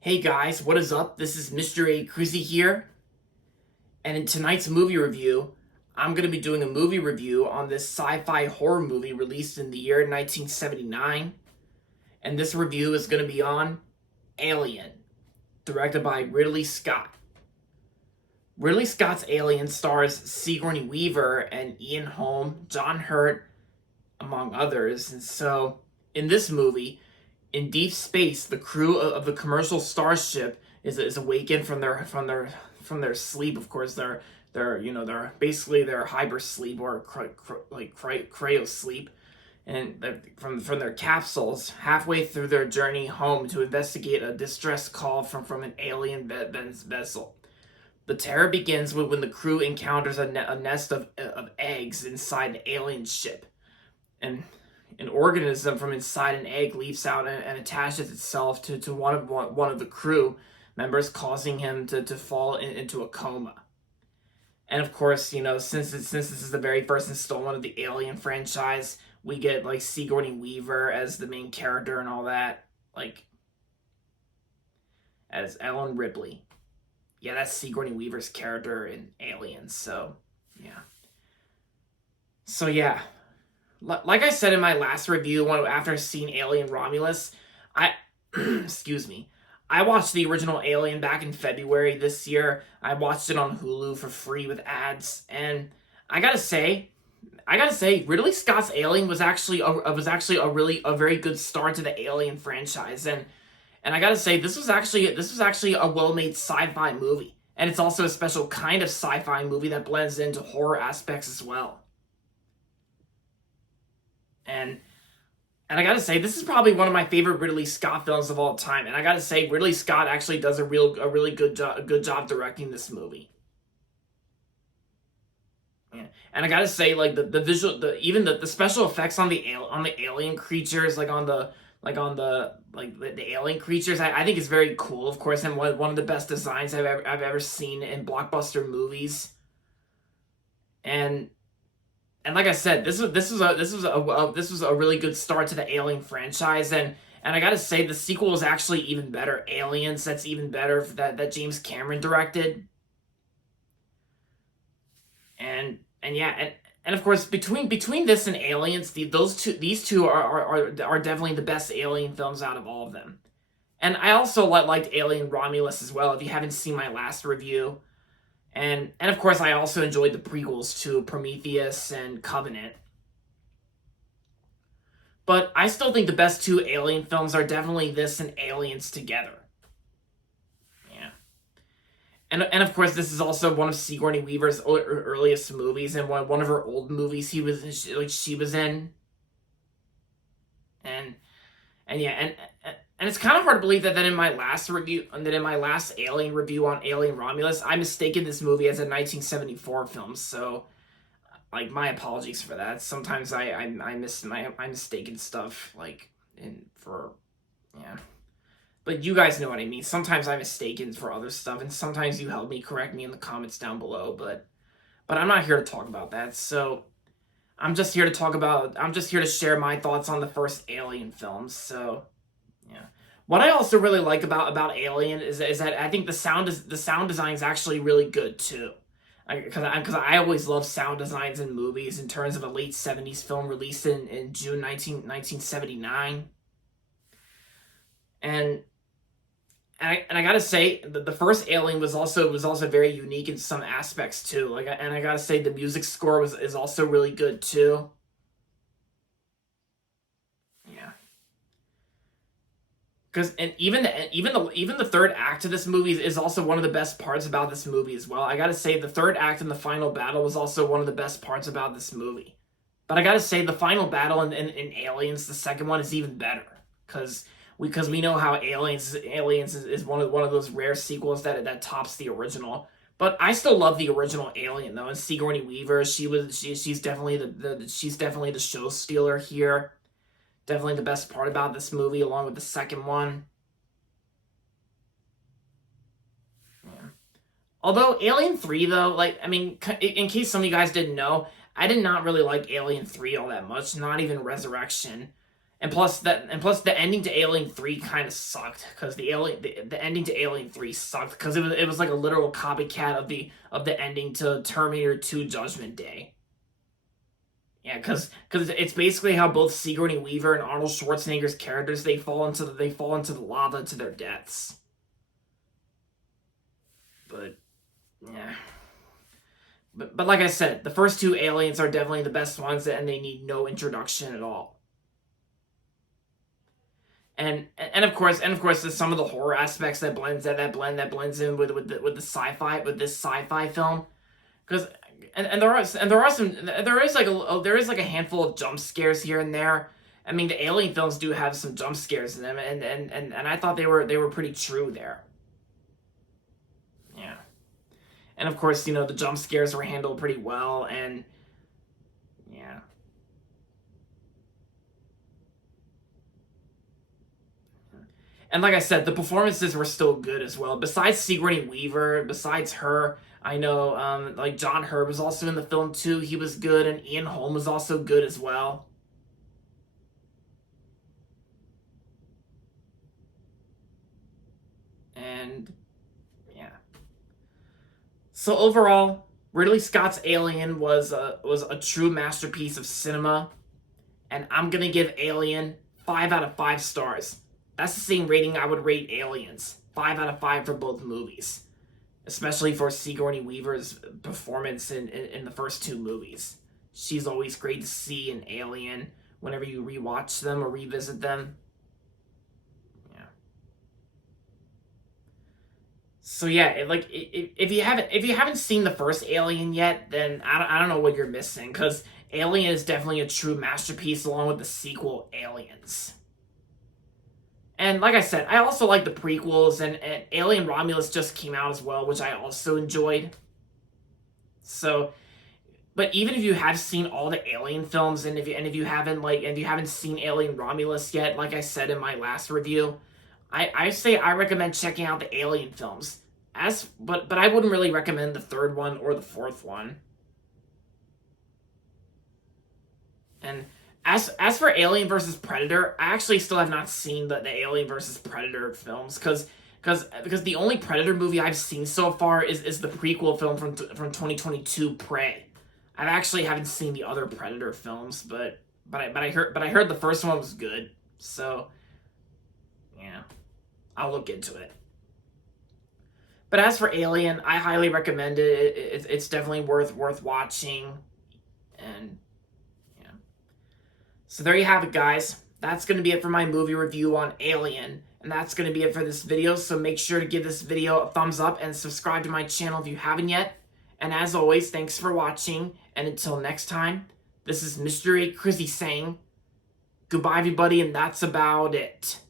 Hey guys, what is up? This is Mr. A. Cruzy here, and in tonight's movie review, I'm going to be doing a movie review on this sci-fi horror movie released in the year 1979, and this review is going to be on Alien, directed by Ridley Scott. Ridley Scott's Alien stars Sigourney Weaver and Ian Holm, John Hurt, among others, and so in this movie, in deep space, the crew of the commercial starship is awakened from their sleep. Of course, they're basically their hyper sleep or cryo sleep, and from their capsules halfway through their journey home to investigate a distress call from an alien vessel. The terror begins when the crew encounters a nest of eggs inside the alien ship, and an organism from inside an egg leaps out and attaches itself to one of the crew members, causing him to fall into a coma. And of course, since this is the very first installment of the Alien franchise, we get like Sigourney Weaver as the main character and all that, like as Ellen Ripley. Yeah, that's Sigourney Weaver's character in Aliens. So yeah. Like I said in my last review, after seeing Alien Romulus, I excuse me, I watched the original Alien back in February this year. I watched it on Hulu for free with ads, and I gotta say, Ridley Scott's Alien was actually a very good start to the Alien franchise, and I gotta say, this was actually a well-made sci-fi movie, and it's also a special kind of sci-fi movie that blends into horror aspects as well. And I gotta say, this is probably one of my favorite Ridley Scott films of all time. And I gotta say, Ridley Scott actually does a really good job directing this movie. Yeah. And I gotta say, like the visual, even the special effects on the alien creatures, the alien creatures, I think is very cool. Of course, and one of the best designs I've ever seen in blockbuster movies. And like I said, this was a really good start to the Alien franchise, and I gotta say the sequel is actually even better. Aliens, that's even better, that James Cameron directed, and yeah, and of course between this and Aliens, these two are definitely the best Alien films out of all of them. And I also liked Alien Romulus as well. If you haven't seen my last review. And of course, I also enjoyed the prequels to Prometheus and Covenant. But I still think the best two Alien films are definitely this and Aliens together. Yeah. And of course, this is also one of Sigourney Weaver's earliest movies, and one of her old movies she was in. And yeah, and it's kind of hard to believe that in my last Alien review on Alien Romulus, I mistaken this movie as a 1974 film. So, like, my apologies for that. Sometimes I mistaken stuff yeah. But you guys know what I mean. Sometimes I'm mistaken for other stuff, and sometimes you help me correct me in the comments down below. But I'm not here to talk about that. So I'm just here to share my thoughts on the first Alien films. So yeah. What I also really like about Alien is that I think the sound design is actually really good too. Because I always love sound designs in movies in terms of a late 70s film released in June 1979. And I gotta say the first Alien was also very unique in some aspects too. And I gotta say the music score is also really good too. Yeah. Because and even the third act of this movie is also one of the best parts about this movie as well. I gotta say the third act and the final battle was also one of the best parts about this movie. But I gotta say the final battle in Aliens, the second one, is even better because we know how Aliens is one of those rare sequels that tops the original. But I still love the original Alien though, and Sigourney Weaver, she's definitely the show stealer here. Definitely the best part about this movie, along with the second one. Yeah. Although Alien 3, though, in case some of you guys didn't know, I did not really like Alien 3 all that much, not even Resurrection. And plus the ending to Alien 3 kind of sucked, because the ending to Alien 3 sucked, because it was like a literal copycat of the ending to Terminator 2 Judgment Day. Yeah, because it's basically how both Sigourney Weaver and Arnold Schwarzenegger's characters, they fall into the lava to their deaths. But yeah. But like I said, the first two Aliens are definitely the best ones, and they need no introduction at all. And of course, there's some of the horror aspects that blends in with the sci-fi, with this sci-fi film, because there is like a handful of jump scares here and there. I mean, the Alien films do have some jump scares in them, and I thought they were pretty true there. Yeah. And of course, the jump scares were handled pretty well, and yeah. And like I said, the performances were still good as well. Besides Sigourney Weaver, besides her, I know like John Hurt was also in the film too. He was good, and Ian Holm was also good as well. And yeah. So overall, Ridley Scott's Alien was a true masterpiece of cinema, and I'm gonna give Alien 5 out of 5 stars. That's the same rating I would rate Aliens. 5 out of 5 for both movies, especially for Sigourney Weaver's performance in the first two movies. She's always great to see in Alien whenever you rewatch them or revisit them. Yeah. So yeah, if you haven't seen the first Alien yet, then I don't know what you're missing, because Alien is definitely a true masterpiece, along with the sequel Aliens. And like I said, I also like the prequels, and Alien Romulus just came out as well, which I also enjoyed. So, but even if you have seen all the Alien films, and if you haven't seen Alien Romulus yet, like I said in my last review, I say I recommend checking out the Alien films. But I wouldn't really recommend the third one or the fourth one. And as for Alien versus Predator, I actually still have not seen the Alien versus Predator films, because the only Predator movie I've seen so far is the prequel film from 2022, Prey. I actually haven't seen the other Predator films, but I heard the first one was good. So yeah, I'll look into it. But as for Alien, I highly recommend it. It's definitely worth watching, and yeah. So there you have it, guys. That's going to be it for my movie review on Alien. And that's going to be it for this video. So make sure to give this video a thumbs up and subscribe to my channel if you haven't yet. And as always, thanks for watching. And until next time, this is Mr. A. Crizzy saying goodbye, everybody, and that's about it.